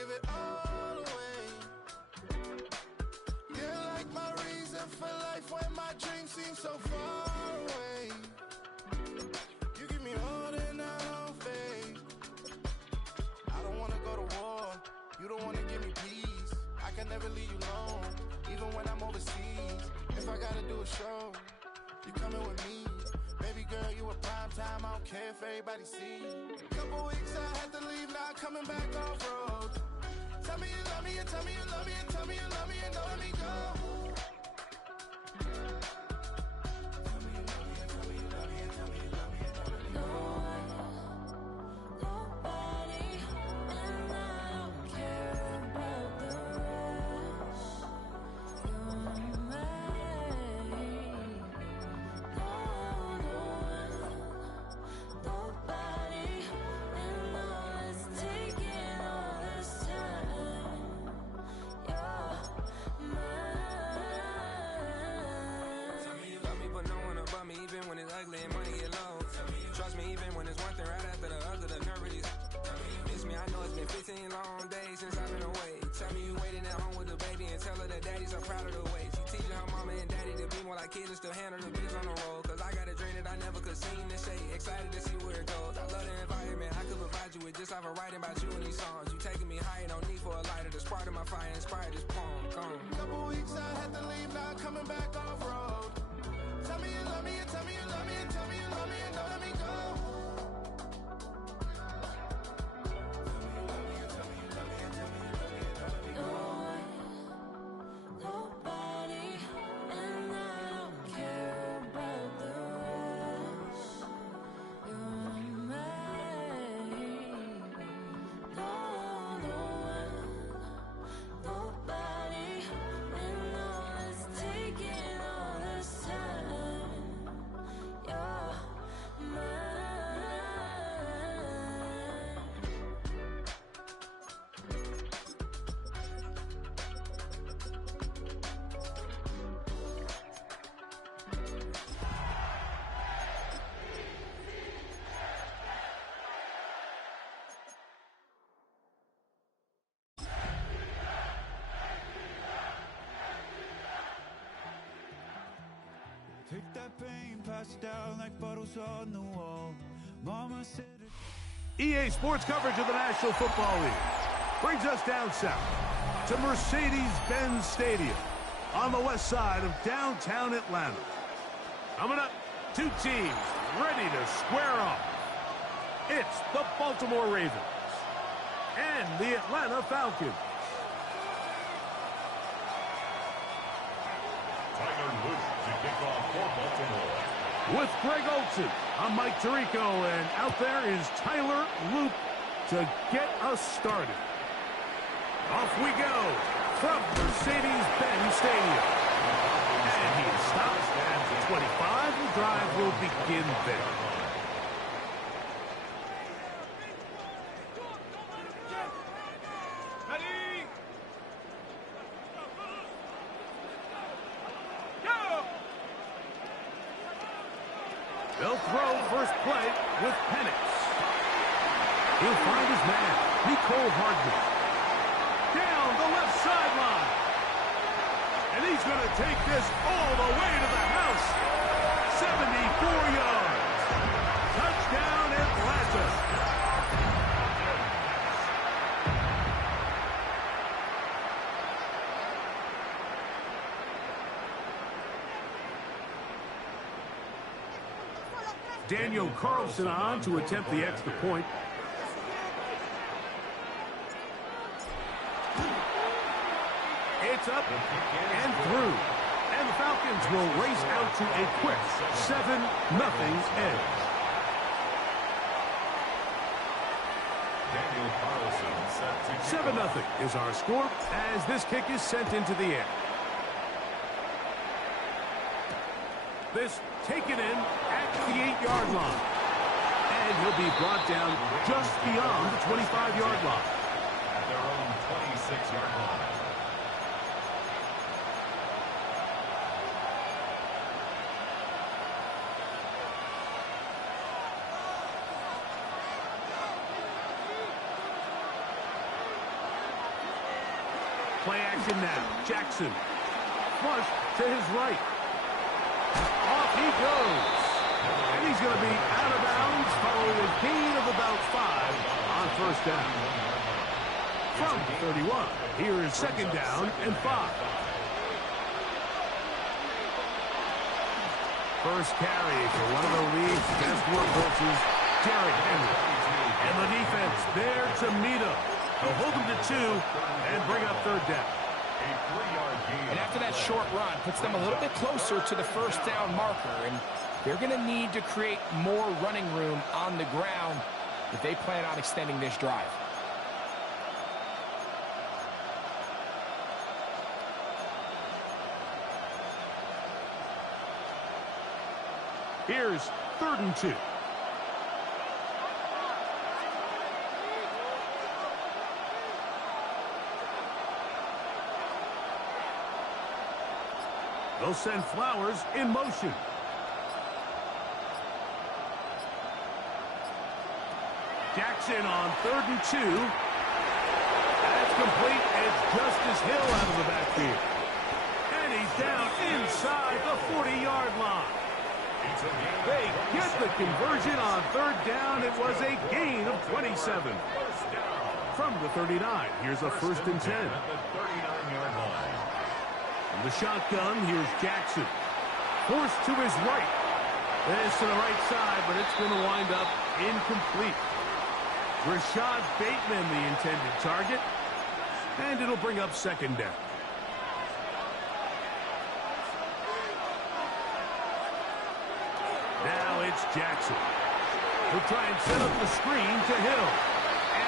give it all away. You're like my reason for life when my dreams seem so far away. You give me all that I don't fade. I don't wanna go to war. You don't wanna give me peace. I can never leave you alone, even when I'm overseas. If I gotta do a show, you coming with me. Baby girl, you a prime time. I don't care if everybody sees. Couple weeks I had to leave, now coming back off road. Tell me you love me, and tell me you love me, and tell me you love me, and don't let me go. Tell me you love me, and tell me you love me, and tell me you love me, and don't let me go. Nobody, and I don't care about the rest. You're mine. Nobody, and all it's taking all this time. You're mine. Tell me you love me, but no one above me, even when it's ugly and money get low. Trust me, even when it's one thing right after the other, the nerve really. Miss me, I know it's been 15 long days since I've been away. Tell me you waiting at home with the baby and tell her that daddy's so proud of the way. She teaching her mama and daddy to be more like kids and still handle the biz on the road. Cause I got a dream that I never could sing to say. Excited to see where it goes. I love the environment. I could provide you with just like a writing about you in these songs. You taking me higher, no need for a lighter. The spark of my fire inspired this poem. Gone. Couple weeks I had to leave, now coming back off road. Tell me you love me, and tell me you love me, and tell me you love me, and don't let me go. Nobody, and I don't care about the rest. You're mine. Nobody, and all it's taking all this time. You're mine. Take that pain, pass it down like photos on the wall. Mama said it. EA Sports coverage of the National Football League brings us down south to Mercedes-Benz Stadium on the west side of downtown Atlanta. Coming up, two teams ready to square off. It's the Baltimore Ravens and the Atlanta Falcons. Tyler Luke to kick off for Baltimore. With Greg Olsen, I'm Mike Tirico, and out there is Tyler Luke to get us started. Off we go from Mercedes-Benz Stadium. And he is stopped at the 25. The drive will begin there. They'll throw first play with Penix. He'll find his man, Nicole Hardman. Down the left sideline. And he's going to take this all the way to the house. 74 yards. Touchdown, Atlanta. Daniel Carlson on to attempt the extra point. It's up and through. And the Falcons will race out to a quick 7-0 edge. Daniel Carlson set to 7-0 is our score as this kick is sent into the air. This taken in at the 8-yard line. And he'll be brought down just beyond the 25-yard line. at their own 26-yard line. Play action now. Jackson. Flush to his right. Off he goes. And he's going to be out of bounds following a gain of about 5 on first down. From the 31, here is second down and 5. First carry for one of the league's best workhorses, Derrick Henry. And the defense there to meet him. They'll hold him to 2 and bring up third down. And after that short run, puts them a little bit closer to the first down marker. And they're going to need to create more running room on the ground if they plan on extending this drive. Here's 3rd and 2. They'll send Flowers in motion. Jackson on 3rd and 2. That's complete. It's Justice Hill out of the backfield. And he's down inside the 40-yard line. They get the conversion on 3rd down. It was a gain of 27. From the 39, here's a 1st and 10. At the 39-yard line. From the shotgun, here's Jackson. Forced to his right. This to the right side, but it's going to wind up incomplete. Rashad Bateman, the intended target. And it'll bring up second down. Now it's Jackson. He'll try and set up the screen to Hill.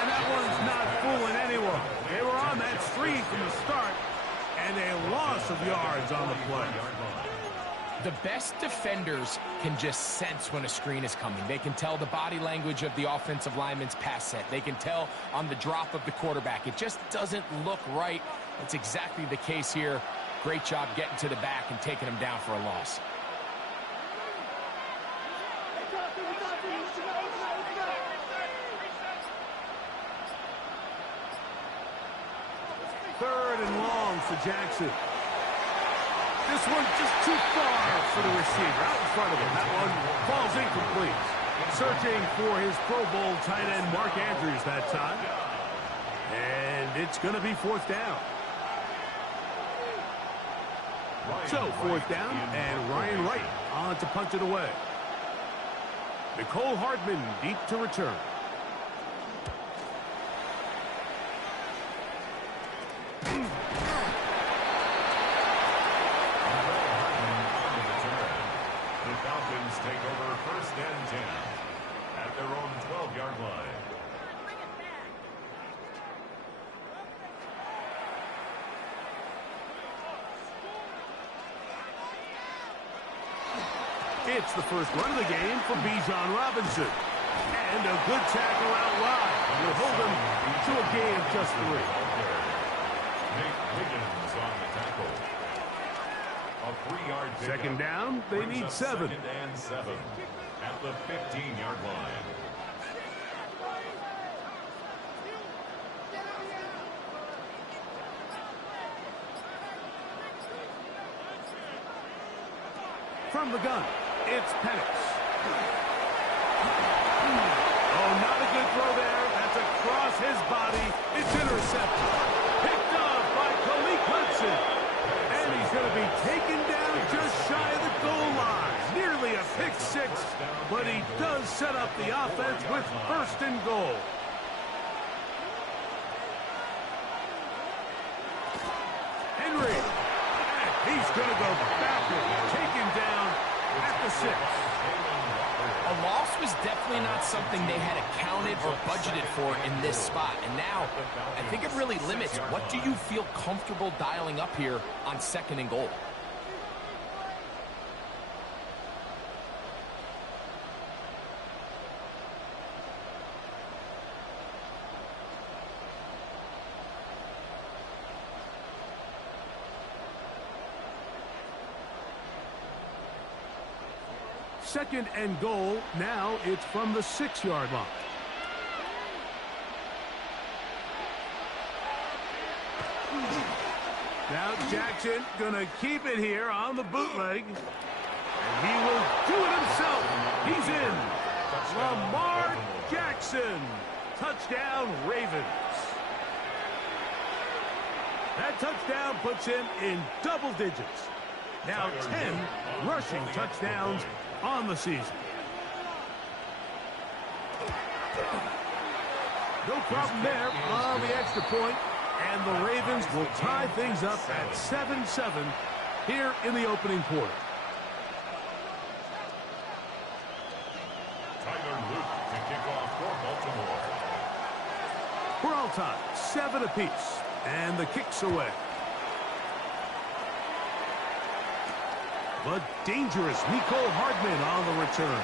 And that one's not fooling anyone. They were on that screen from the start, and a loss of yards on the play. The best defenders can just sense when a screen is coming. They can tell the body language of the offensive lineman's pass set. They can tell on the drop of the quarterback. It just doesn't look right. That's exactly the case here. Great job getting to the back and taking him down for a loss. Third and long for Jackson. This one just too far for the receiver. Out in front of him. That one falls incomplete. Searching for his Pro Bowl tight end Mark Andrews that time. And it's going to be 4th down. So 4th down, and Ryan Wright on to punt it away. Nicole Hardman deep to return. The Falcons take over 1st and 10 at their own 12-yard line. It's the first run of the game for Bijan Robinson. And a good tackle out wide. Will hold him to a gain of just 3. Nick Higgins on the tackle. A 3-yard pickup. Second down, they Brings need up 7. 2nd and 7 at the 15-yard line. From the gun, it's Penix. Oh, not a good throw there. That's across his body. It's intercepted. Picked off by Khalil Hudson. And he's going to be taken down just shy of the goal line. Nearly a pick 6, but he does set up the offense with 1st and goal. Henry. And he's going to go backward. Taken down at the 6. A loss was definitely not something they had accounted or budgeted for in this spot. And now, I think it really limits what do you feel comfortable dialing up here on 2nd and goal. Second and goal. Now it's from the 6-yard line. Now Jackson gonna keep it here on the bootleg. And he will do it himself. He's in. Lamar Jackson. Touchdown, Ravens. That touchdown puts him in double digits. Now 10 rushing touchdowns on the season. No problem there on the extra point. And the Ravens will tie things up at 7-7 here in the opening quarter. To kick off for Baltimore. We're all tied, 7 apiece, and the kick's away. But dangerous Nicole Hardman on the return.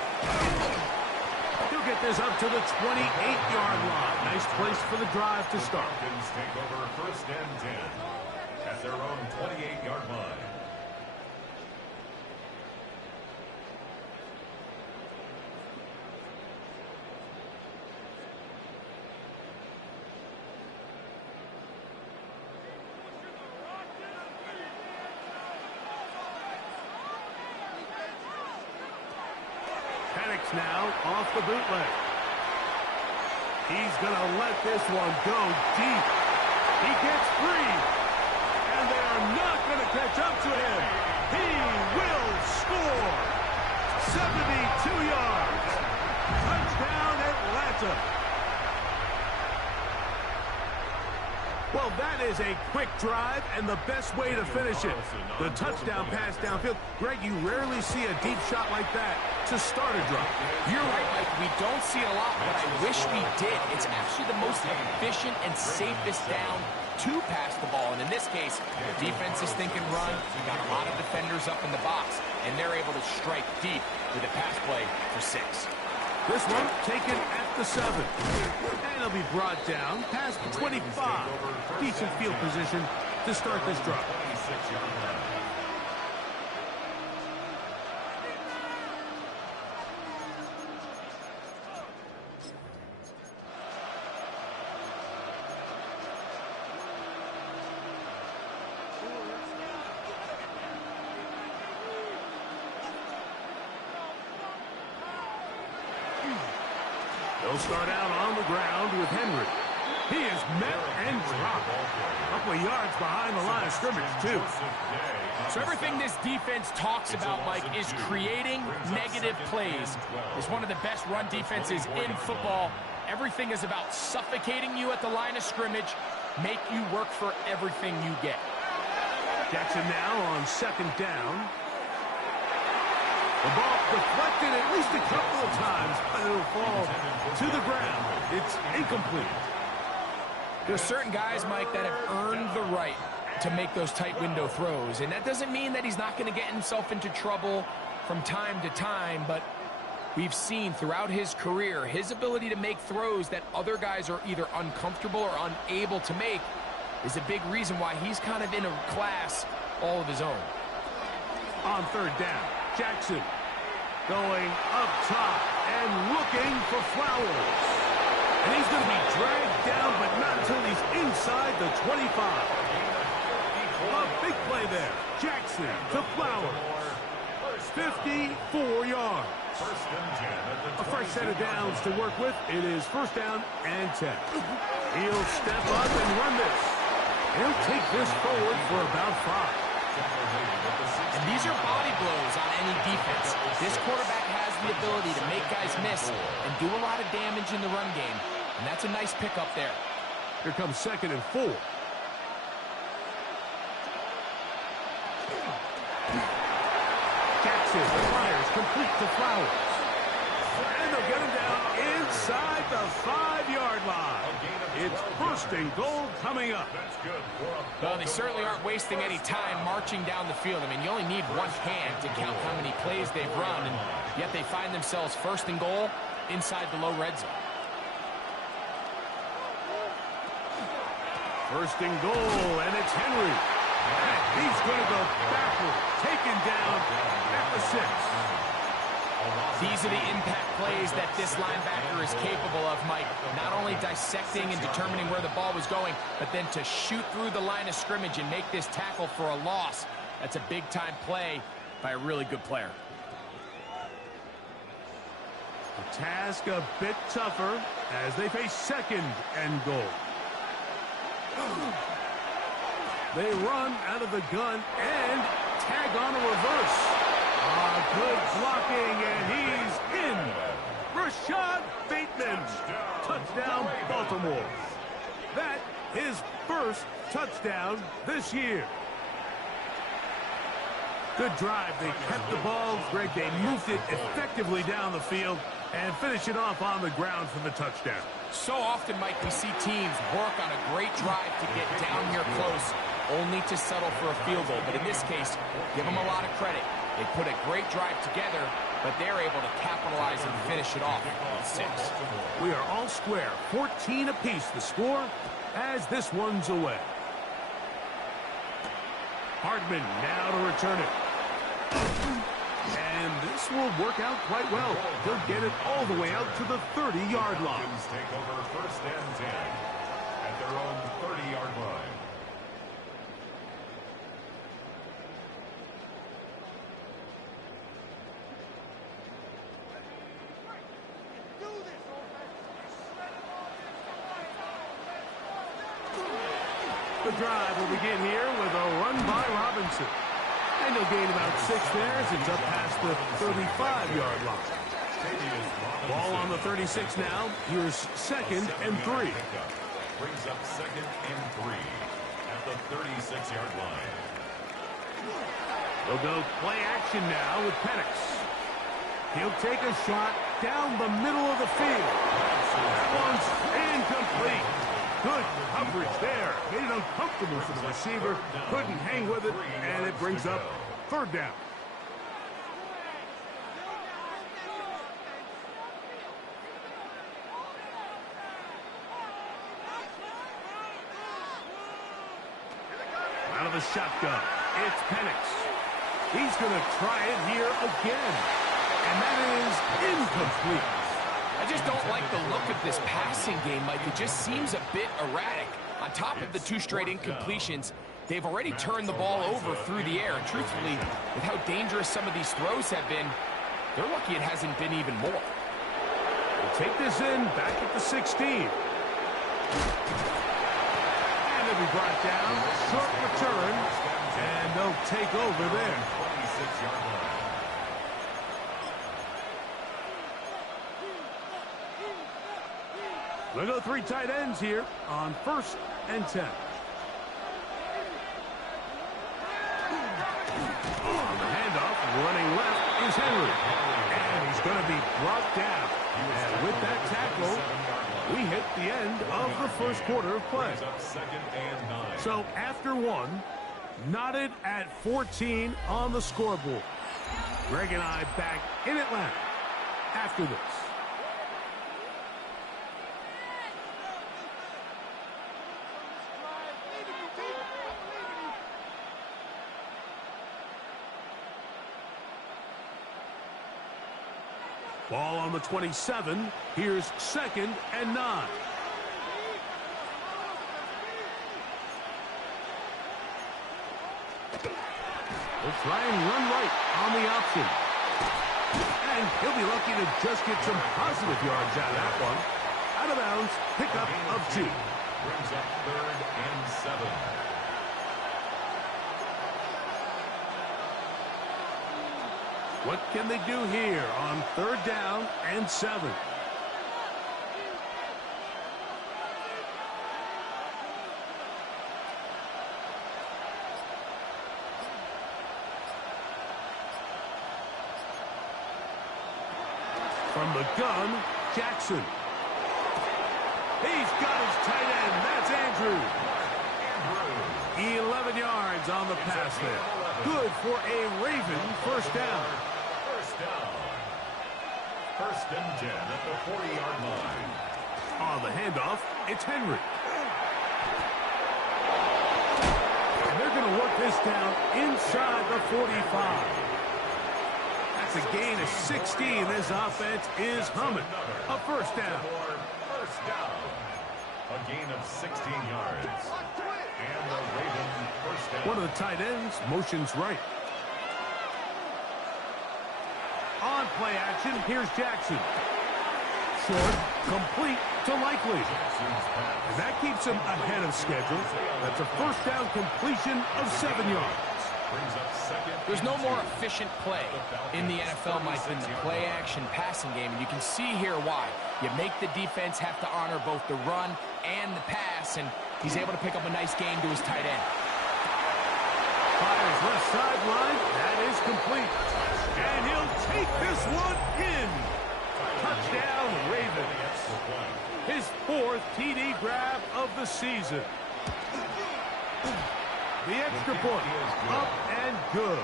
He'll get this up to the 28-yard line. Nice place for the drive to start. Falcons take over 1st and 10 at their own 28-yard line. Now off the bootleg. He's going to let this one go deep. He gets free. And they are not going to catch up to him. He will score. 72 yards. Touchdown, Atlanta. Well, that is a quick drive and the best way to finish it. The touchdown pass downfield. Greg, you rarely see a deep shot like that to start a drive. You're right, Mike. We don't see it a lot, but I wish we did. It's actually the most efficient and safest down to pass the ball. And in this case, the defense is thinking run. You got a lot of defenders up in the box, and they're able to strike deep with a pass play for 6. This one taken at the 7. And it'll be brought down past the 25. Decent field position to start this drive. They'll start out on the ground with Henry. He is met and dropped. A couple of yards behind the line of scrimmage, too. So everything this defense talks about, Mike, is creating negative plays. It's one of the best run defenses in football. Everything is about suffocating you at the line of scrimmage, make you work for everything you get. Jackson now on 2nd down. The ball deflected at least a couple of times, but it'll fall to the ground. It's incomplete. There's certain guys, Mike, that have earned the right to make those tight window throws. And that doesn't mean that he's not going to get himself into trouble from time to time, but we've seen throughout his career his ability to make throws that other guys are either uncomfortable or unable to make is a big reason why he's kind of in a class all of his own. On 3rd down, Jackson going up top and looking for Flowers. And he's going to be dragged down, but not until he's inside the 25. A big play there. Jackson to Flowers. 54 yards. A fresh set of downs to work with. It is 1st down and 10. He'll step up and run this. He'll take this forward for about 5. And these are body blows on any defense. This quarterback has the ability to make guys miss and do a lot of damage in the run game. And that's a nice pickup there. Here comes 2nd and 4. Jackson fires complete to Flowers. And they'll get him down inside the 5-yard line. It's 1st and goal coming up. Well, they certainly aren't wasting any time marching down the field. I mean, you only need one hand to count how many plays they've run, and yet they find themselves 1st and goal inside the low red zone. 1st and goal, and it's Henry. And he's going to go backward, taken down at the 6. These are the impact plays things that this linebacker is capable of, Mike. Not only dissecting and determining where the ball was going, but then to shoot through the line of scrimmage and make this tackle for a loss. That's a big-time play by a really good player. The task a bit tougher as they face second and goal. They run out of the gun and tag on a reverse. Good blocking, and he's in. Rashad Bateman. Touchdown, Baltimore. That his first touchdown this year. Good drive. They kept the ball. Greg, they moved it effectively down the field and finish it off on the ground for the touchdown. So often, Mike, we see teams work on a great drive to get down here close, only to settle for a field goal. But in this case, give them a lot of credit. They put a great drive together, but they're able to capitalize and finish it off with 6. We are all square. 14 apiece the score as this one's away. Hardman now to return it. And this will work out quite well. They'll get it all the way out to the 30-yard line. Falcons take over first and 10 at their own 30-yard line. The drive will begin here with a run by Robinson. And he'll gain about 6 there as it's up past the 35-yard line. Ball on the 36 now. Here's second and 3. Brings up second and 3 at the 36-yard line. They'll go play action now with Penix. He'll take a shot down the middle of the field. That one's incomplete. Good coverage there. Made it uncomfortable for the receiver. Couldn't hang with it, and it brings up third down. Out of the shotgun, it's Penix. He's going to try it here again. And that is incomplete. I just don't like the look of this passing game, Mike. It just seems a bit erratic. On top of the 2 straight incompletions, they've already turned the ball over through the air. And truthfully, with how dangerous some of these throws have been, they're lucky it hasn't been even more. We'll take this in back at the 16. And it'll be brought down. Short return. And they'll take over there. 26-yard line. We'll go 3 tight ends here on first and 10. On the handoff, running left is Henry. And he's going to be brought down. And with that tackle, we hit the end of the first quarter of play. So after 1, knotted at 14 on the scoreboard. Greg and I back in Atlanta after this. Ball on the 27. Here's second and 9. They'll try and run right on the option. And he'll be lucky to just get some positive yards out of that one. Out of bounds, pickup of 2. Brings up third and 7. What can they do here on third down and 7? From the gun, Jackson. He's got his tight end. That's Andrew. 11 yards on the pass there. Good for a Raven first down. First and 10 at the 40-yard line. On the handoff, it's Henry. And they're going to work this down inside the 45. It's a gain of 16. This offense is humming. A first down. First down. A gain of 16 yards. And the Ravens first down. One of the tight ends motions right. On play action, here's Jackson. Short, complete to Likely. And that keeps him ahead of schedule. That's a first down completion of 7 yards. There's no more efficient play in the NFL, Mike, than the play-action passing game, and you can see here why. You make the defense have to honor both the run and the pass, and he's able to pick up a nice gain to his tight end. Fires left sideline. That is complete. And he'll take this one in. Touchdown, Ravens. His 4th TD grab of the season. The extra point, up and good.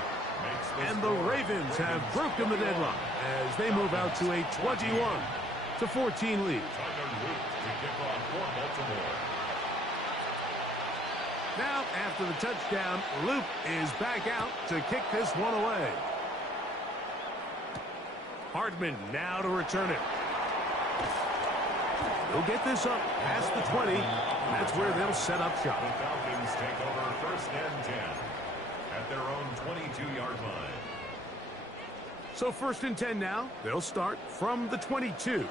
And the Ravens have broken the deadlock as they move out to a 21-14 lead. Now, after the touchdown, Luke is back out to kick this one away. Hardman now to return it. They'll get this up past the 20. That's where they'll set up shop. The Falcons take over first and 10 at their own 22-yard line. So first and 10 now. They'll start from the 22.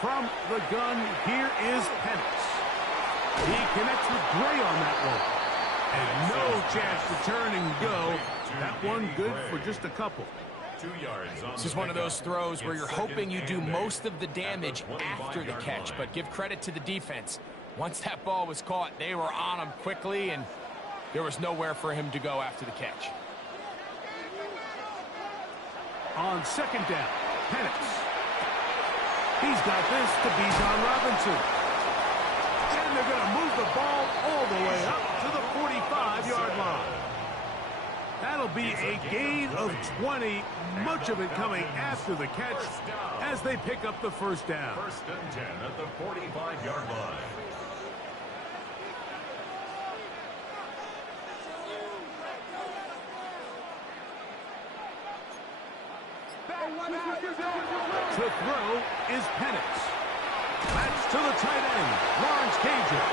From the gun, here is Penix. He connects with Gray on that one. And no chance to turn and go. That one good for just a couple. 2 yards on This is one of those throws where you're hoping you do most of the damage after the catch, but give credit to the defense. Once that ball was caught, they were on him quickly, and there was nowhere for him to go after the catch. On second down, Penix. He's got this to Bijan Robinson. And they're going to move the ball all the way up to the 45-yard line. That'll be a gain of 20, much of it coming after the catch as they pick up the first down. First and 10 at the 45-yard line. To throw is Penix. That's to the tight end, Lawrence Cager.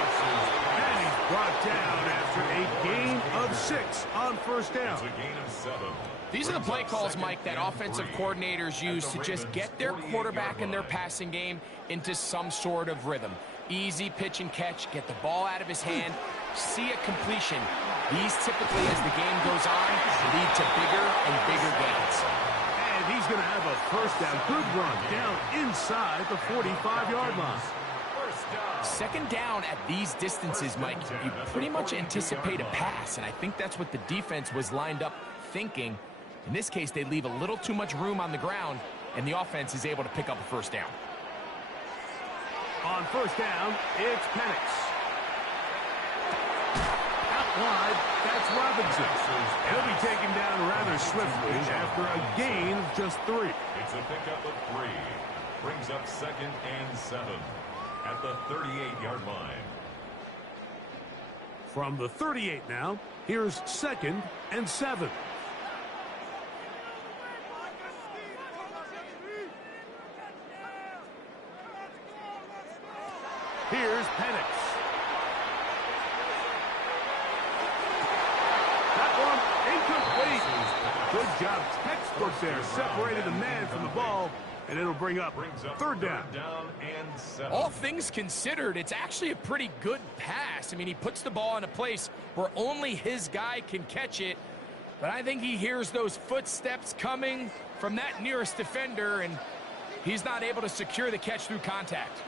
And he's brought down after a gain of 6 on first down. It's a gain of 7. These are the play calls, Mike, that offensive coordinators use to just get their quarterback and their passing game into some sort of rhythm. Easy pitch and catch, get the ball out of his hand, see a completion. These typically, as the game goes on, lead to bigger and bigger gains. And he's going to have a first down. Good run down inside the 45-yard line. Second down at these distances, Mike, you pretty much anticipate a pass, and I think that's what the defense was lined up thinking. In this case, they leave a little too much room on the ground, and the offense is able to pick up a first down. On first down, it's Penix. Out wide, that's Robinson. He'll be taken down rather swiftly after a gain of just 3. It's a pickup of 3. Brings up second and 7 at the 38-yard line. From the 38 now, here's second and 7. Here's Penix. That one incomplete. Good job, textbook there. Separated the man from the ball, and it'll bring up third down. And 7. All things considered, it's actually a pretty good pass. I mean, he puts the ball in a place where only his guy can catch it, but I think he hears those footsteps coming from that nearest defender, and he's not able to secure the catch through contact.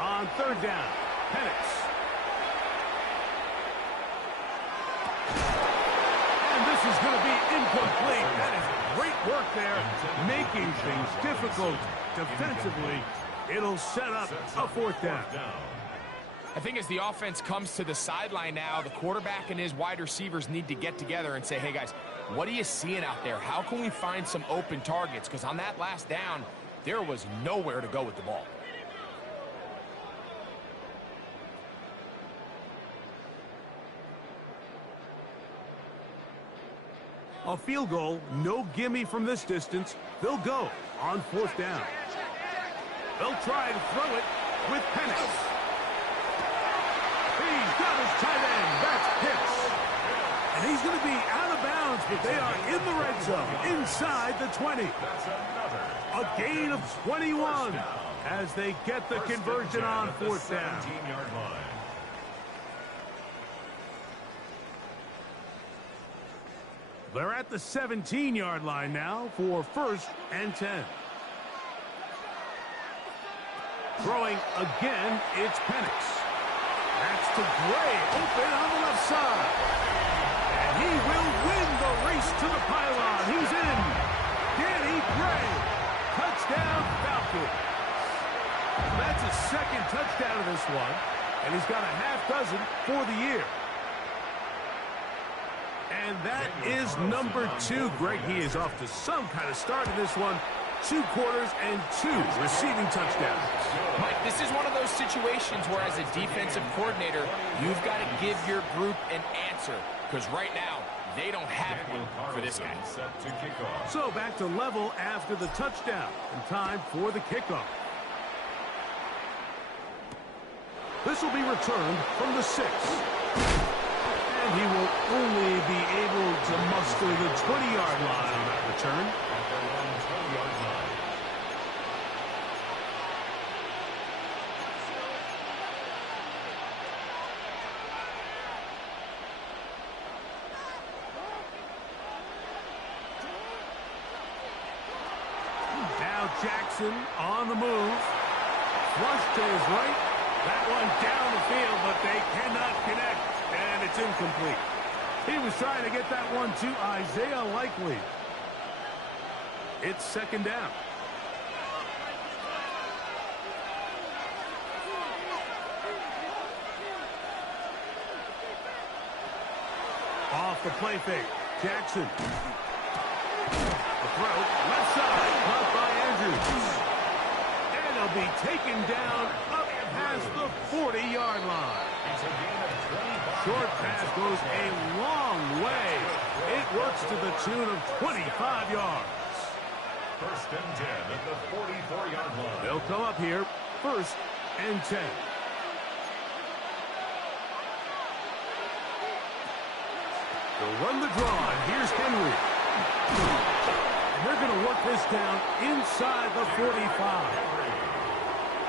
On third down, Penix. And this is going to be incomplete. That is Great work there, making things difficult defensively. It'll set up a fourth down. I think as the offense comes to the sideline now, the quarterback and his wide receivers need to get together and say, hey, guys, what are you seeing out there? How can we find some open targets? Because on that last down, there was nowhere to go with the ball. A field goal, no gimme from this distance. They'll go on fourth down. They'll try to throw it with Penix. He's got his tight end. That's Pitts. And he's going to be out of bounds, but they are in the red zone, inside the 20. A gain of 21 as they get the conversion on fourth down. They're at the 17-yard line now for 1st and 10. Throwing again, it's Penix. That's to Gray, open on the left side. And he will win the race to the pylon. He's in. Danny Gray. Touchdown, Falcons. That's his second touchdown of this one, and he's got a half dozen for the year. And that is number 2. Greg, he is off to some kind of start in this one. 2 quarters and 2 receiving touchdowns. Mike, this is one of those situations where as a defensive coordinator, you've got to give your group an answer. Because right now, they don't have one for this guy. So back to level after the touchdown. And time for the kickoff. This will be returned from the 6. And he will only be able to muster the 20-yard line on that return. Now Jackson on the move. Flush to his right. That one down the field, but they cannot connect. And it's incomplete. He was trying to get that one to Isaiah Likely. It's 2nd down. Off the play fake. Jackson. The throw. Left side. Caught by Andrews. And he'll be taken down up past the 40-yard line. Short pass goes a long way. It works to the tune of 25 yards. 1st and 10 at the 44-yard line. They'll come up here, 1st and 10. They'll run the draw, and here's Henry. And they're going to work this down inside the 45.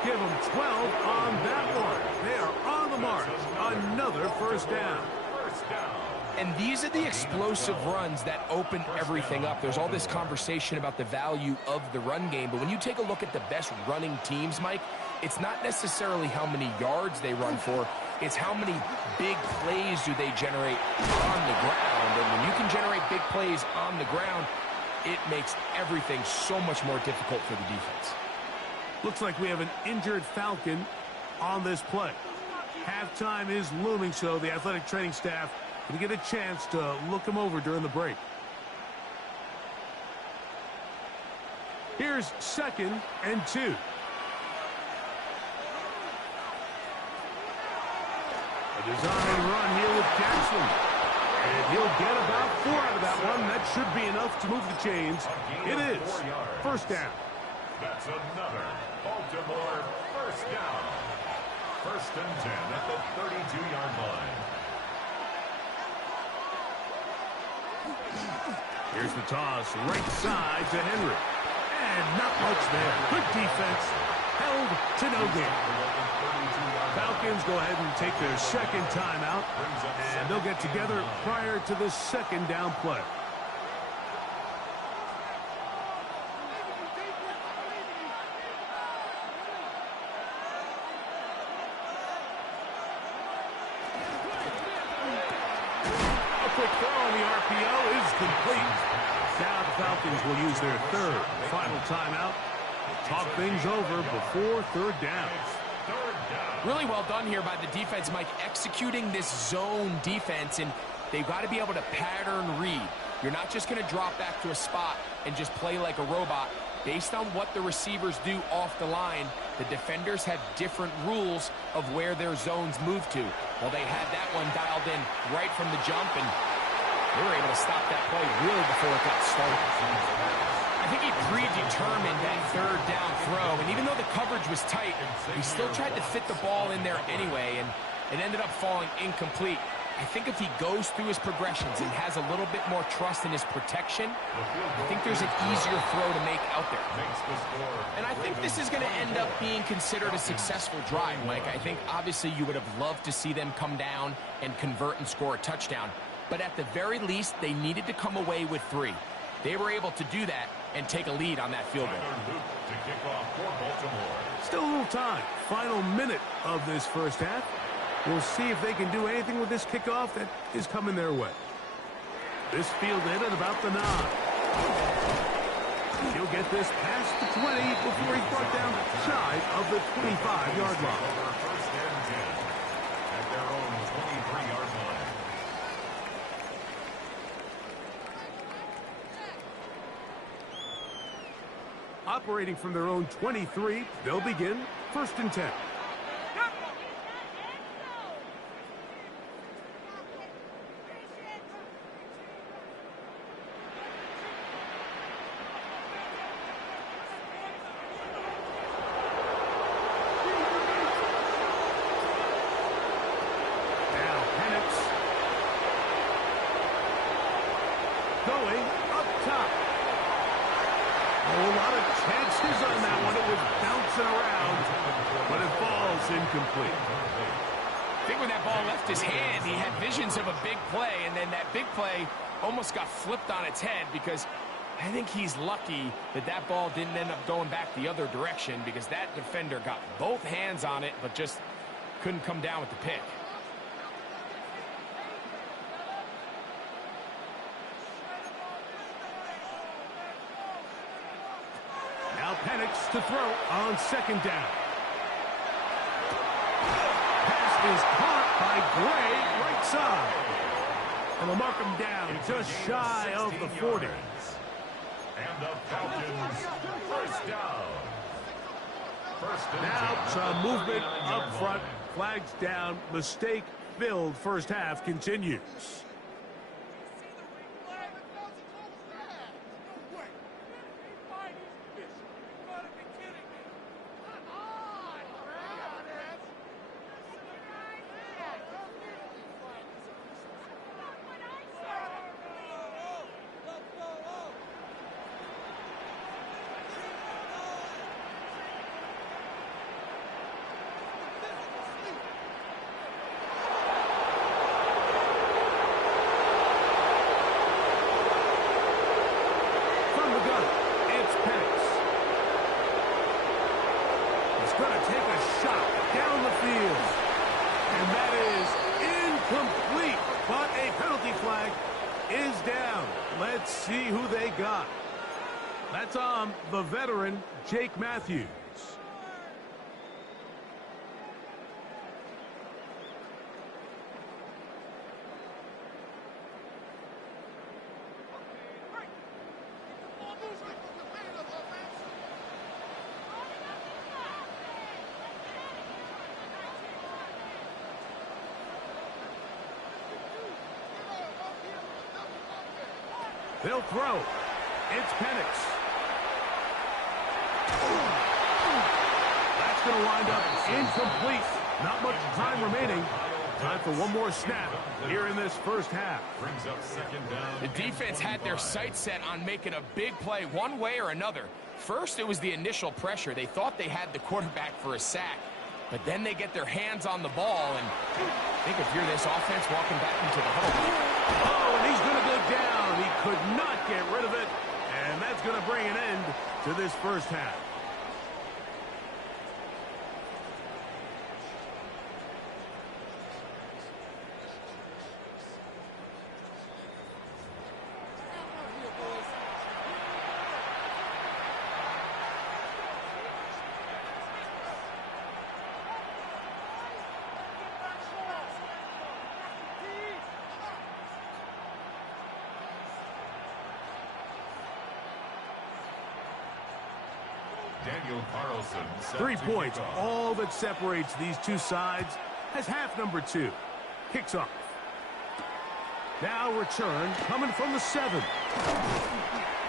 Give them 12 on that one. They are on the mark. Another 1st down. And these are the explosive runs that open everything up. There's all this conversation about the value of the run game, but when you take a look at the best running teams, Mike, it's not necessarily how many yards they run for, it's how many big plays do they generate on the ground. And when you can generate big plays on the ground, it makes everything so much more difficult for the defense. Looks like we have an injured Falcon on this play. Halftime is looming, so the athletic training staff will get a chance to look him over during the break. Here's 2nd and 2. A design run here with Jackson. And he'll get about 4 out of that one. That should be enough to move the chains. It is 1st down. That's another Baltimore 1st down. 1st and 10 at the 32-yard line. Here's the toss, right side to Henry. And not much there. Good defense. Held to no gain. Falcons go ahead and take their 2nd timeout. And they'll get together prior to the 2nd down play. Quick throw on the RPO is complete. Now the Falcons will use their third final timeout to talk things over before third down. Really well done here by the defense, Mike, executing this zone defense, and they've got to be able to pattern read. You're not just going to drop back to a spot and just play like a robot. Based on what the receivers do off the line, the defenders have different rules of where their zones move to. Well, they had that one dialed in right from the jump, and they were able to stop that play really before it got started. I think he predetermined that third down throw, and even though the coverage was tight, he still tried to fit the ball in there anyway, and it ended up falling incomplete. I think if he goes through his progressions and has a little bit more trust in his protection, I think there's an easier throw to make out there. And I think this is going to end up being considered a successful drive, Mike. I think obviously you would have loved to see them come down and convert and score a touchdown. But at the very least, they needed to come away with 3. They were able to do that and take a lead on that field goal. Still a little time. Final minute of this first half. We'll see if they can do anything with this kickoff that is coming their way. This fielded at about the 9. He'll get this past the 20 before he's brought down shy of the 25-yard line. First and 10 at their own 23-yard line. Operating from their own 23, they'll begin first and 10. Going up top. A lot of chances on that one. It was bouncing around, but it falls incomplete. I think when that ball left his hand, he had visions of a big play, and then that big play almost got flipped on its head because I think he's lucky that that ball didn't end up going back the other direction because that defender got both hands on it but just couldn't come down with the pick. Penix to throw on second down. Pass is caught by Gray, right side. And they'll mark him down just shy of the 40. And the Falcons, first down. Now some movement up front. Flags down. Mistake-filled first half continues. Let's see who they got. That's on the veteran, Jake Matthews. They'll throw. It's Penix. That's going to wind up incomplete. Not much time remaining. Time for one more snap here in this first half. Brings up second down. The defense had their sights set on making a big play one way or another. First, it was the initial pressure. They thought they had the quarterback for a sack. But then they get their hands on the ball, and they could hear this offense walking back into the huddle. Oh, and he's going to go down. He could not get rid of it, and that's going to bring an end to this first half. Daniel Carlson. 3 points, all that separates these two sides, as half number 2 kicks off. Now return coming from the 7.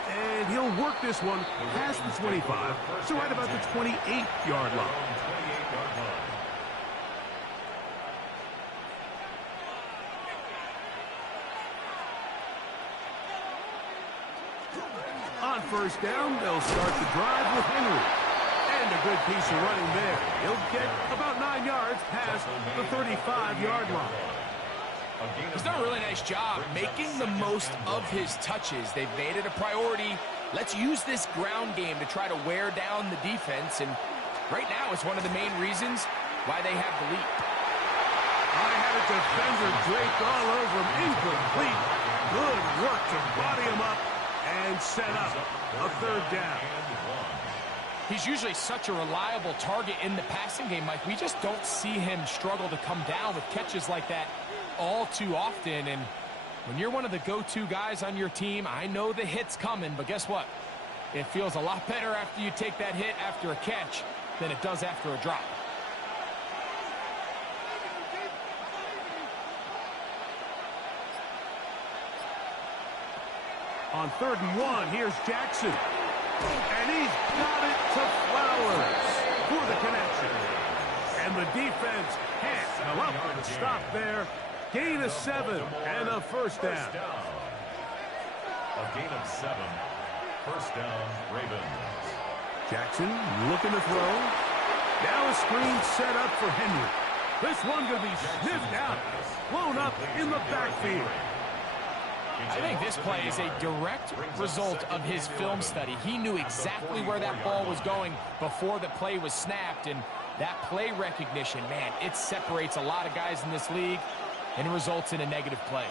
And he'll work this one past the 25 to right about the 28-yard line. On first down, they'll start the drive with Henry. And a good piece of running there. He'll get about 9 yards past the 35-yard line. He's done a really nice job making the most of his touches. They've made it a priority. Let's use this ground game to try to wear down the defense. And right now, it's one of the main reasons why they have the lead. I had a defender draped all over him. Incomplete. Good work to body him up and set up a third down. He's usually such a reliable target in the passing game, Mike. We just don't see him struggle to come down with catches like that all too often. And when you're one of the go-to guys on your team, I know the hit's coming, but guess what? It feels a lot better after you take that hit after a catch than it does after a drop. On 3rd and 1, here's Jackson. And he's got it to Flowers for the connection. And the defense can't come up with a stop there. Gain of 7 and a first down. A gain of 7. First down, Ravens. Jackson looking to throw. Now a screen set up for Henry. This one going to be sniffed out. Blown up in the backfield. I think this play is a direct result of his film study. He knew exactly where that ball was going before the play was snapped, and that play recognition, man, it separates a lot of guys in this league and results in a negative play.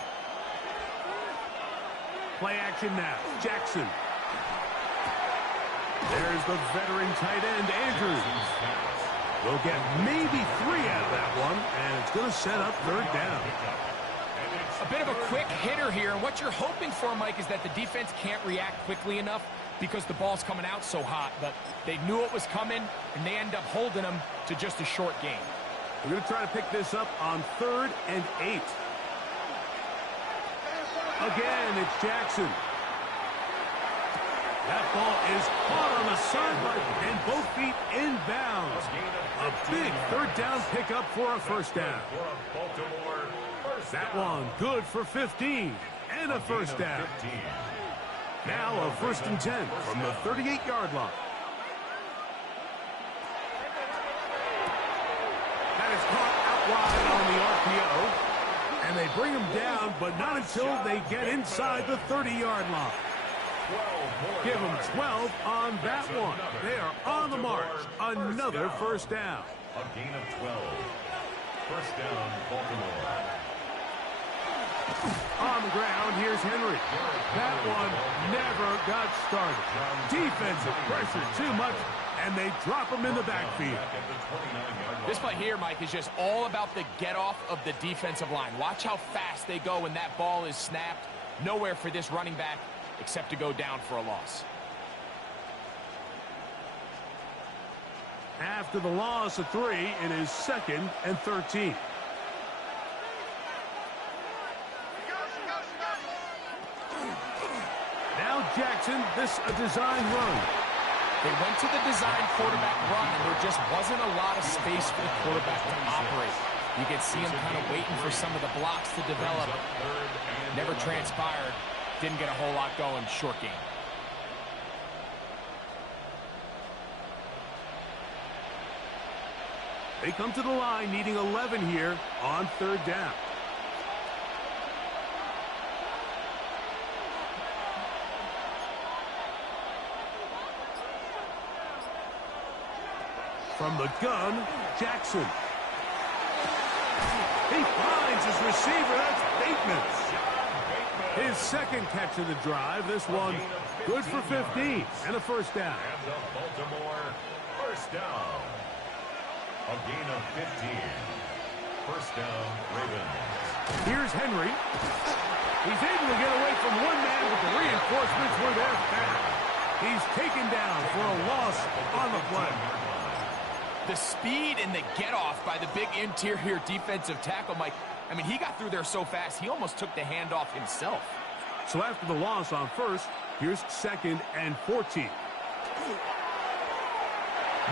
Play action now. Jackson. There's the veteran tight end, Andrews. We'll get maybe 3 out of that one, and it's going to set up third down. A bit of a quick hitter here, and what you're hoping for, Mike, is that the defense can't react quickly enough because the ball's coming out so hot. But they knew it was coming, and they end up holding them to just a short gain. We're going to try to pick this up on 3rd and 8. Again, it's Jackson. That ball is caught on the sideline, and both feet inbounds. A big third down pickup for a first down. That one good for 15 and a first down. Now a 1st and 10 from the 38-yard line. That is caught out wide on the RPO. And they bring him down, but not until they get inside the 30-yard line. Give them 12 on that one. They are on the march. Another first down. A gain of 12. First down, Baltimore. On the ground, here's Henry. That one never got started. Defensive pressure too much, and they drop him in the backfield. This play here, Mike, is just all about the get-off of the defensive line. Watch how fast they go when that ball is snapped. Nowhere for this running back except to go down for a loss. After the loss of 3, it is 2nd and 13. Now Jackson, this a design run. They went to the design quarterback run, and there just wasn't a lot of space for the quarterback to operate. You could see him kind of waiting for some of the blocks to develop. Never transpired. Didn't get a whole lot going. Short game. They come to the line needing 11 here on 3rd down. From the gun, Jackson. He finds his receiver. That's Bateman. His 2nd catch of the drive. This one good for 15 and a first down. And the Baltimore first down. A gain of 15. First down, Ravens. Here's Henry. He's able to get away from one man, but the reinforcements were there fast. He's taken down for a loss on the play. The speed and the get-off by the big interior defensive tackle, Mike. I mean, he got through there so fast, he almost took the handoff himself. So after the loss on first, here's 2nd and 14.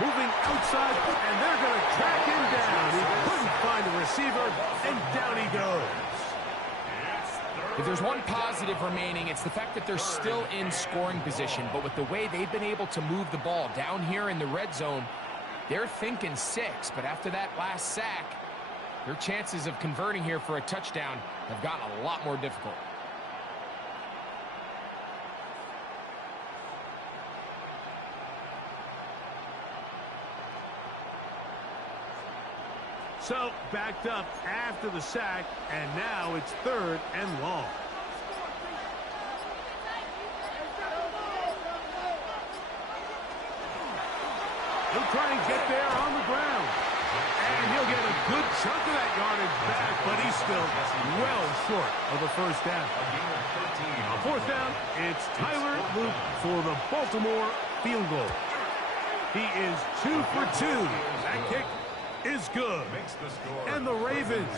Moving outside, and they're going to track him down. He couldn't find a receiver, and down he goes. If there's one positive remaining, it's the fact that they're still in scoring position. But with the way they've been able to move the ball down here in the red zone, they're thinking 6. But after that last sack, their chances of converting here for a touchdown have gotten a lot more difficult. So, backed up after the sack, and now it's 3rd and long. He'll try and get there on the ground. And he'll get a good chunk of that yardage back, but he's still well short of the first down. On 4th down, it's Tyler Luke for the Baltimore field goal. He is 2 for 2. That kick is good. And the Ravens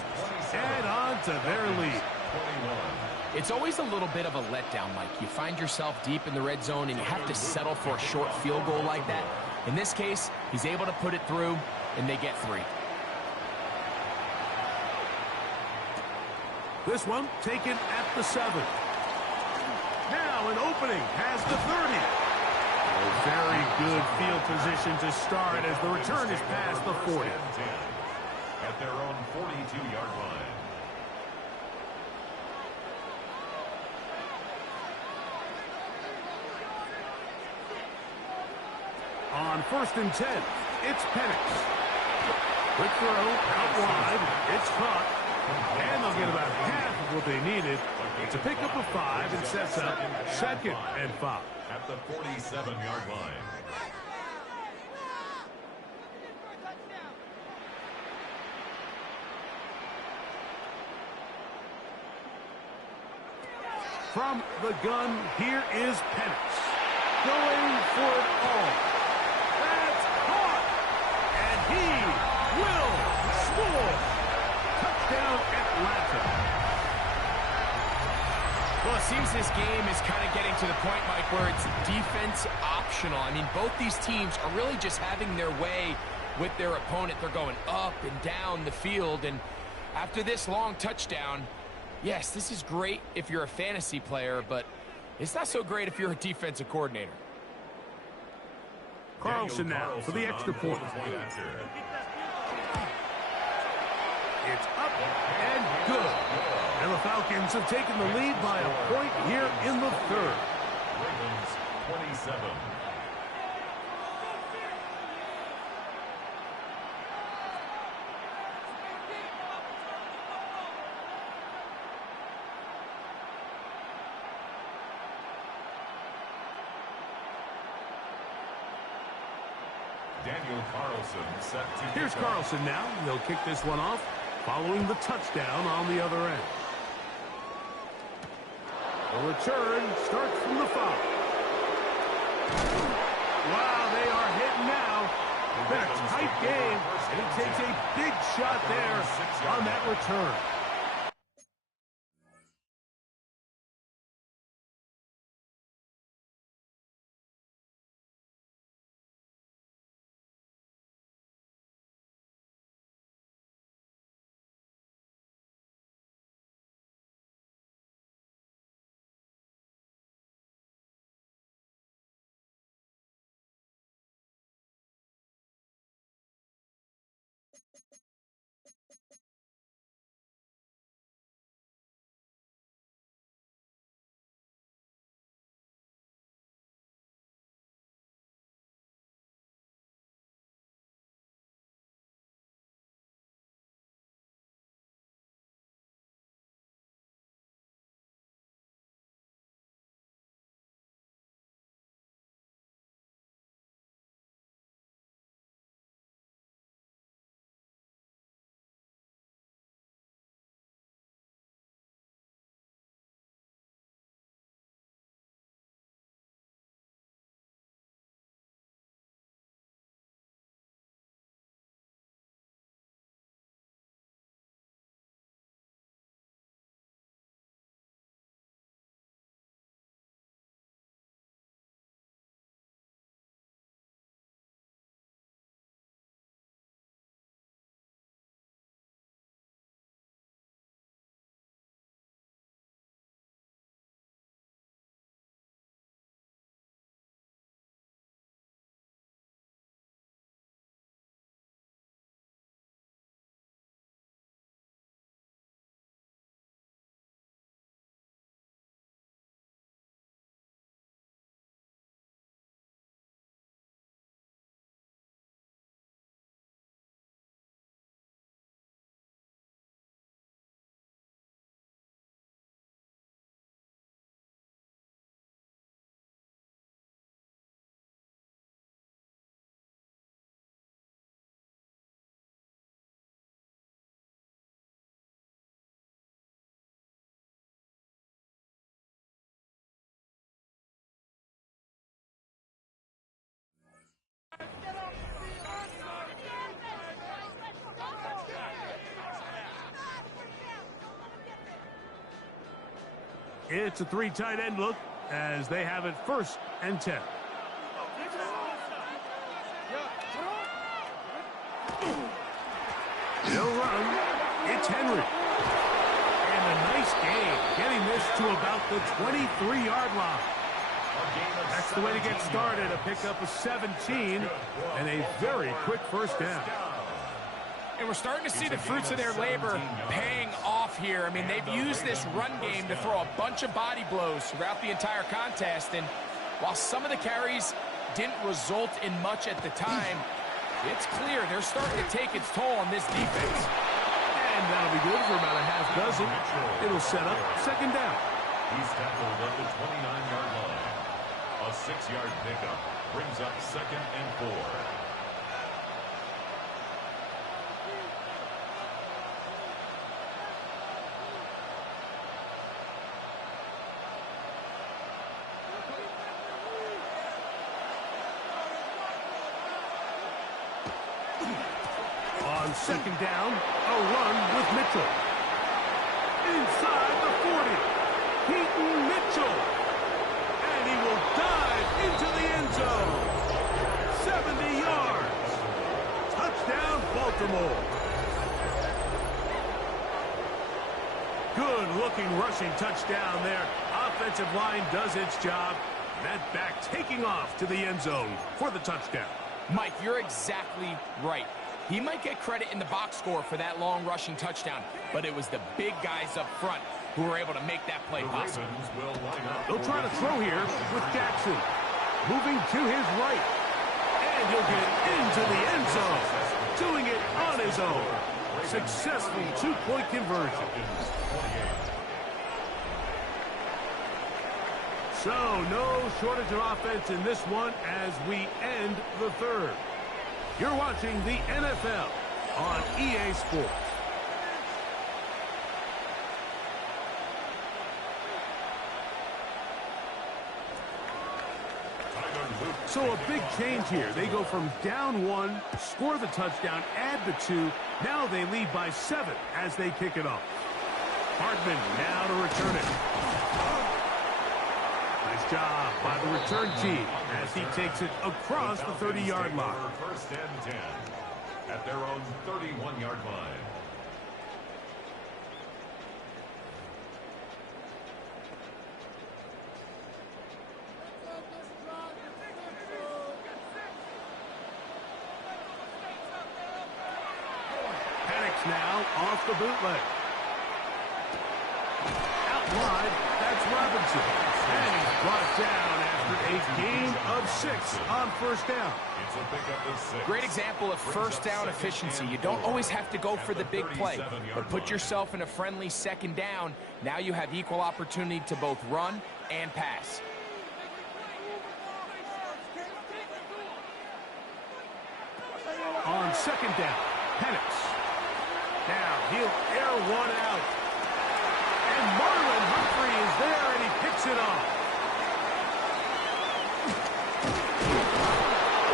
add on to their lead. It's always a little bit of a letdown, Mike. You find yourself deep in the red zone and you have to settle for a short field goal like that. In this case, he's able to put it through, and they get 3. This one taken at the 7. Now an opening has the 30. A very good field position to start as the return is past the 40. At their own 42-yard line. On 1st and 10, it's Penix. Quick throw, out wide, it's caught, and they'll get about half of what they needed. It's a pickup of 5 and sets up 2nd and 5. At the 47-yard line. From the gun, here is Penix. Going for it all. That's caught. And he will score. Touchdown, Atlanta. Well, it seems this game is kind of getting to the point, Mike, where it's defense optional. I mean, both these teams are really just having their way with their opponent. They're going up and down the field, and after this long touchdown, yes, this is great if you're a fantasy player, but it's not so great if you're a defensive coordinator. Carlson now for the extra point. It's up and good. And the Falcons have taken the lead by a point here in the 3rd. Ravens 27. Daniel Carlson set to Here's kick off. Carlson now. He'll kick this one off following the touchdown on the other end. The return starts from the 5. Wow, they are hitting now. Been a tight game, and he takes a big shot there on that return. It's a 3 tight end look as they have it 1st and 10. They'll run. It's Henry. And a nice gain, getting this to about the 23-yard line. That's the way to get started, a pickup of 17 and a very quick 1st down. And we're starting to see the fruits of their labor paying off here. I mean, they've used this run game to throw a bunch of body blows throughout the entire contest. And while some of the carries didn't result in much at the time, it's clear they're starting to take its toll on this defense. And that'll be good for about a half dozen. It'll set up 2nd down. He's tackled at the 29-yard line. A 6-yard pickup brings up 2nd and 4. On 2nd down, a run with Mitchell. Inside the 40. Keaton Mitchell. And he will dive into the end zone. 70 yards. Touchdown, Baltimore. Good-looking rushing touchdown there. Offensive line does its job. That back taking off to the end zone for the touchdown. Mike, you're exactly right. He might get credit in the box score for that long rushing touchdown, but it was the big guys up front who were able to make that play possible. They'll try to throw here with Jackson. Moving to his right. And he'll get into the end zone. Doing it on his own. Successful 2-point conversion. So, no shortage of offense in this one as we end the 3rd. You're watching the NFL on EA Sports. So a big change here. They go from down 1, score the touchdown, add the 2. Now they lead by 7 as they kick it off. Hardman now to return it. Nice job by the return team as he takes it across the 30-yard line. 1st and 10 at their own 31-yard line. Now off the bootleg. Out wide, that's Robinson. And he's brought down after a gain of 6 on 1st down. It's a pickup of 6. Great example of 1st down efficiency. You don't always have to go for the big play, but put yourself in a friendly 2nd down. Now you have equal opportunity to both run and pass. On 2nd down, Penix. Now he'll air one out. And Marlon Humphrey is there, and he picks it off.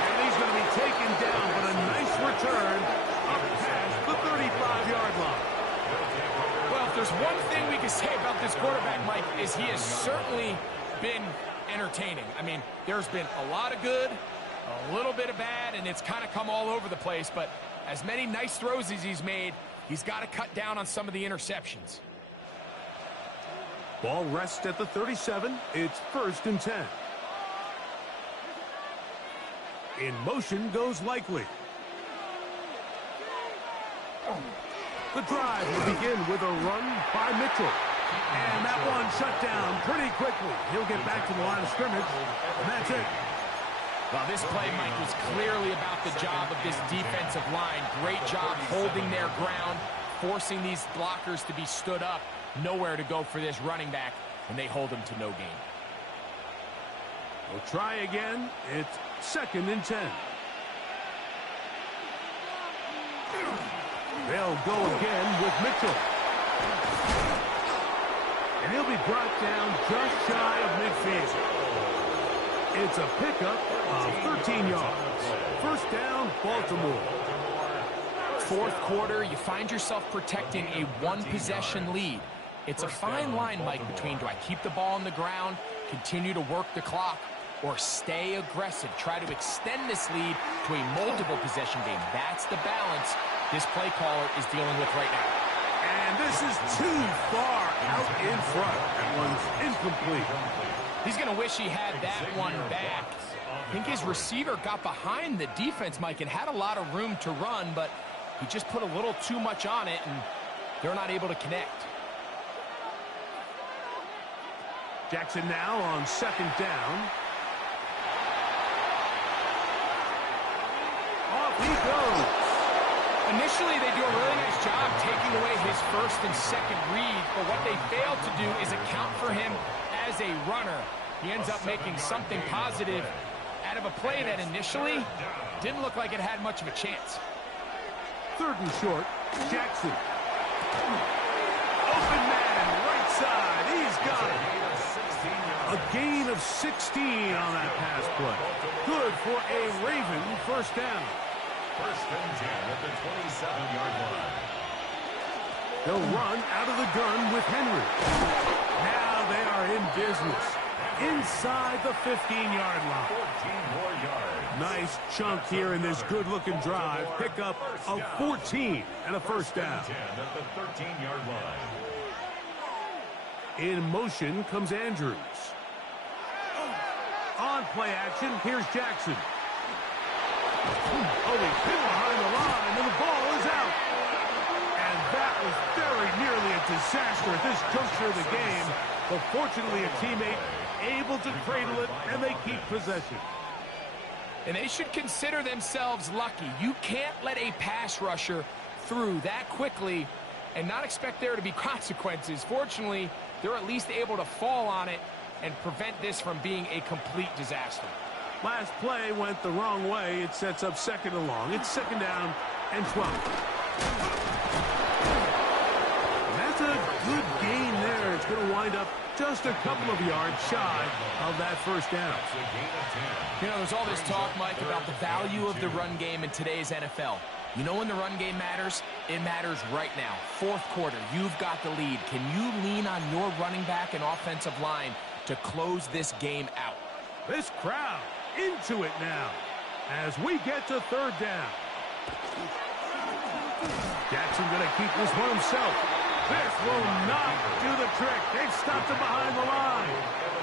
And he's going to be taken down, but a nice return up past the 35-yard line. Well, if there's one thing we can say about this quarterback, Mike, is he has certainly been entertaining. I mean, there's been a lot of good, a little bit of bad, and it's kind of come all over the place, but as many nice throws as he's made, he's got to cut down on some of the interceptions. Ball rests at the 37. It's 1st and 10. In motion goes Likely. The drive will begin with a run by Mitchell. And that one shut down pretty quickly. He'll get back to the line of scrimmage, and that's it. Well, this play, Mike, was clearly about the job of this defensive line. Great job holding their ground, forcing these blockers to be stood up. Nowhere to go for this running back, and they hold him to no gain. We'll try again. It's 2nd and 10. They'll go again with Mitchell. And he'll be brought down just shy of midfield. It's a pickup of 13 yards. 1st down, Baltimore. 4th quarter, you find yourself protecting a 1-possession lead. It's a fine line, Mike, between do I keep the ball on the ground, continue to work the clock, or stay aggressive, try to extend this lead to a multiple possession game. That's the balance this play caller is dealing with right now. And this is too far out in front. That one's incomplete. He's going to wish he had that one back. I think his receiver got behind the defense, Mike, and had a lot of room to run, but he just put a little too much on it, and they're not able to connect. Jackson now on second down. Off he goes. Initially, they do a really nice job taking away his first and second read, but what they failed to do is account for him as a runner. He ends up making something positive out of a play that initially didn't look like it had much of a chance. Third and short, Jackson. Open man, right side, he's got it. A gain of 16 on that pass play. Good for a Raven first down. First and 10 at the 27-yard line. They'll run out of the gun with Henry. Now they are in business. Inside the 15-yard line. 14 more yards. Nice chunk here in this good-looking drive. Pick up a 14 and a first down. 10 at the 13-yard line. In motion comes Andrews. On play action, here's Jackson. Oh, he's hit behind the line, and the ball is out. And that was very nearly a disaster at this juncture of the game. But fortunately, a teammate able to cradle it, and they keep possession. And they should consider themselves lucky. You can't let a pass rusher through that quickly and not expect there to be consequences. Fortunately, they're at least able to fall on it and prevent this from being a complete disaster. Last play went the wrong way. It sets up second and long. It's second down and 12. And that's a good gain there. It's going to wind up just a couple of yards shy of that first down. You know, there's all this talk, Mike, about the value of the run game in today's NFL. You know when the run game matters? It matters right now. Fourth quarter, you've got the lead. Can you lean on your running back and offensive line to close this game out? This crowd into it now as we get to third down. Jackson going to keep this one himself. This will not do the trick. They've stopped him behind the line.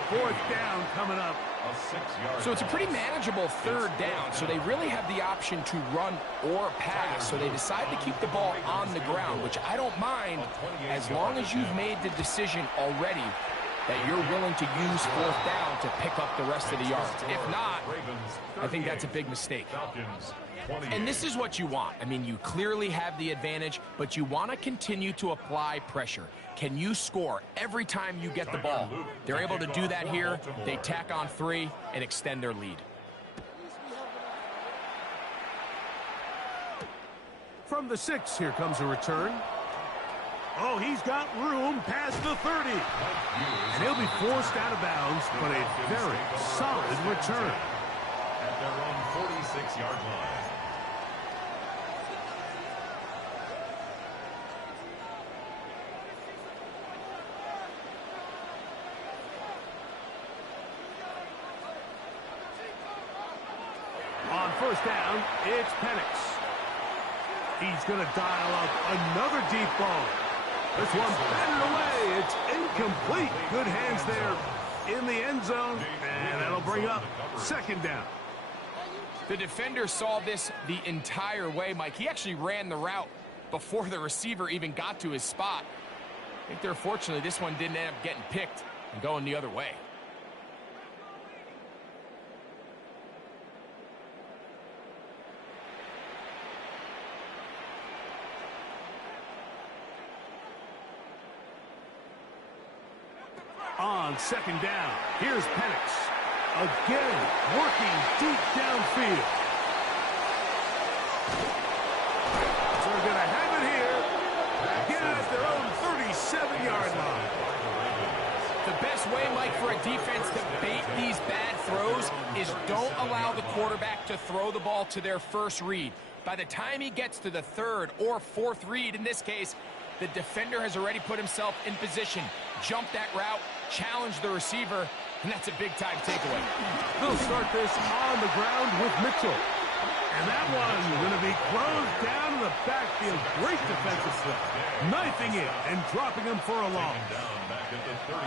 Fourth down coming up. So it's a pretty manageable third down, so they really have the option to run or pass, so they decide to keep the ball on the ground, which I don't mind as long as you've made the decision already that you're willing to use fourth down to pick up the rest of the yards. If not, I think that's a big mistake. And this is what you want. I mean, you clearly have the advantage, but you want to continue to apply pressure. Can you score every time you get the ball? They're able to do that here. They tack on 3 and extend their lead. From the 6, here comes a return. Oh, he's got room past the 30. And he'll be forced out of bounds, but a very solid return. At their own 46-yard line. On first down, it's Penix. He's going to dial up another deep ball. This one batted away. It's incomplete. Good hands there in the end zone, and that'll bring up second down. The defender saw this the entire way, Mike. He actually ran the route before the receiver even got to his spot. I think they're fortunately this one didn't end up getting picked and going the other way. On second down, here's Penix. Again, working deep downfield. So they're going to have it here. Again at their own 37-yard line. The best way, Mike, for a defense to bait these bad throws is don't allow the quarterback to throw the ball to their first read. By the time he gets to the third or fourth read, in this case, The defender has already put himself in position, jumped that route, challenged the receiver, and that's a big-time takeaway. They'll start this on the ground with Mitchell. And that one's going to be closed down in the backfield. Great defensive play. Knifing it and dropping him for a loss.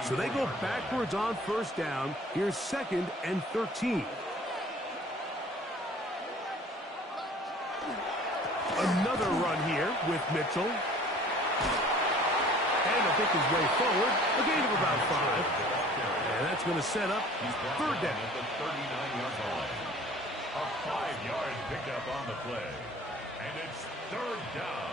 So they go backwards on first down. Here's 2nd and 13. Another run here with Mitchell. And he'll pick his way forward. A gain of about 5. And that's going to set up 3rd down. At the 39-yard line. A 5-yard pickup on the play. And it's 3rd down.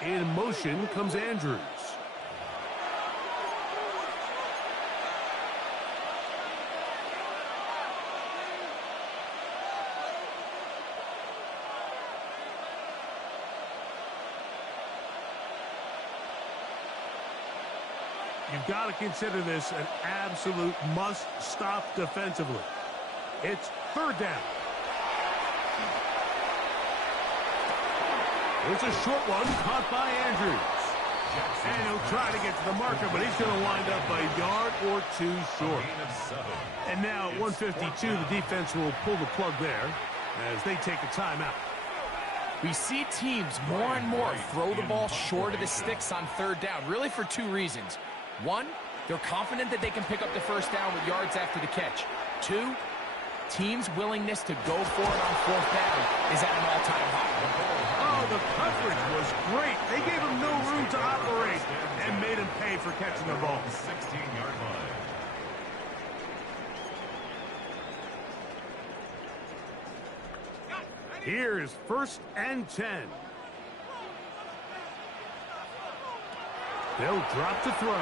In motion comes Andrews. You've got to consider this an absolute must-stop defensively. It's 3rd down. It's a short one, caught by Andrews. And he'll try to get to the marker, but he's going to wind up a yard or 2 short. And now at 152, the defense will pull the plug there as they take a timeout. We see teams more and more throw the ball short of the sticks on 3rd down, really for 2 reasons. 1, they're confident that they can pick up the first down with yards after the catch. 2, teams' willingness to go for it on 4th down is at an all-time high. Oh, the coverage was great. They gave him no room to operate and made him pay for catching the ball. 16-yard line. Here's 1st and 10. They'll drop to throw.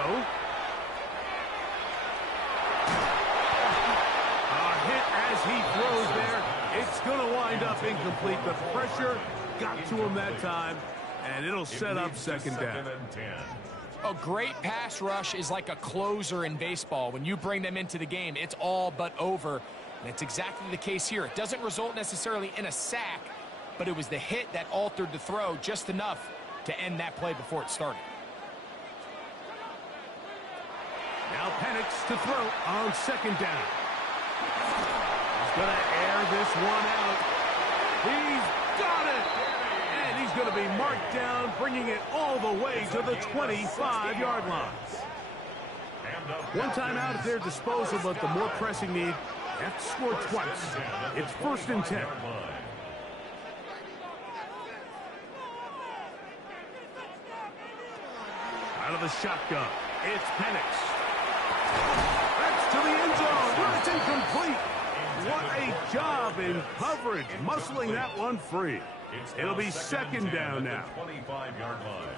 A hit as he throws there. It's going to wind up incomplete. The pressure got to him that time, and it'll set up 2nd down. A great pass rush is like a closer in baseball. When you bring them into the game, it's all but over. And it's exactly the case here. It doesn't result necessarily in a sack, but it was the hit that altered the throw just enough to end that play before it started. Now Penix to throw on 2nd down. He's going to air this one out. He's got it! And he's going to be marked down, bringing it all the way to the 25-yard line. One timeout at their disposal, but the more pressing need, they have to score twice. It's 1st and 10. Out of the shotgun, it's Penix. That's to the end zone, but it's incomplete. What a job in coverage, muscling that one free. It'll be 2nd down now. 25-yard line.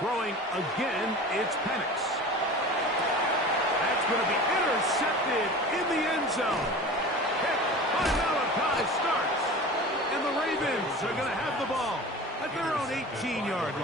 Throwing again, it's Penix. That's going to be intercepted in the end zone. Hit by Malachi starts. And the Ravens are going to have the ball at their own 18-yard line.